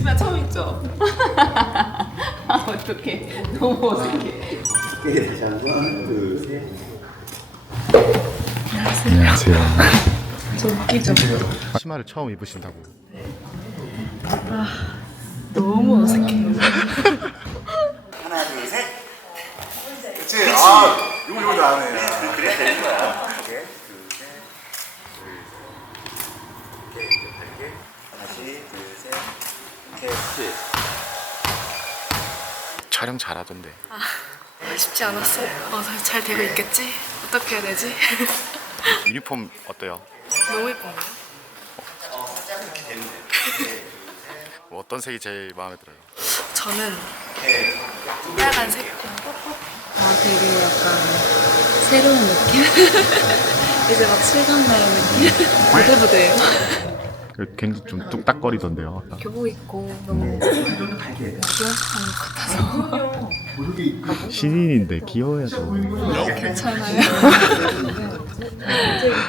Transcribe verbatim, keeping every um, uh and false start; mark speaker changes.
Speaker 1: 치마 처음 있죠? 아 어떡해. 너무 어색해.
Speaker 2: 네, 다시 한번 둘, 셋.
Speaker 3: 안녕하세요.
Speaker 1: 저 웃기죠?
Speaker 3: 치마를 처음 입으신다고.
Speaker 1: 너무 어색해요.
Speaker 2: 하나, 둘, 셋.
Speaker 4: 그치? 아, 이거 이거 나네.
Speaker 2: 그래 되는 거야. 오케이. 둘, 셋. 둘, 셋. 오케이, 이제 갈게. 다시 둘, 셋. 오케이, 셋.
Speaker 3: 촬영 잘하던데.
Speaker 5: 쉽지 않았어요. 어, 잘 되고 있겠지? 어떻게 해야 되지?
Speaker 3: 유니폼 어때요?
Speaker 5: 너무 예쁜데요?
Speaker 3: 뭐 어떤 색이 제일 마음에 들어요?
Speaker 5: 저는 빨간색.
Speaker 6: 아, 되게 약간 새로운 느낌? 이제 막 실감나는 느낌? 부들부들해요.
Speaker 3: 굉장히 좀 뚝딱거리던데요. 아까.
Speaker 6: 교복 입고 너무 귀엽다는 것 같아서.
Speaker 3: 신인인데 귀여워야죠.
Speaker 6: 괜찮아요.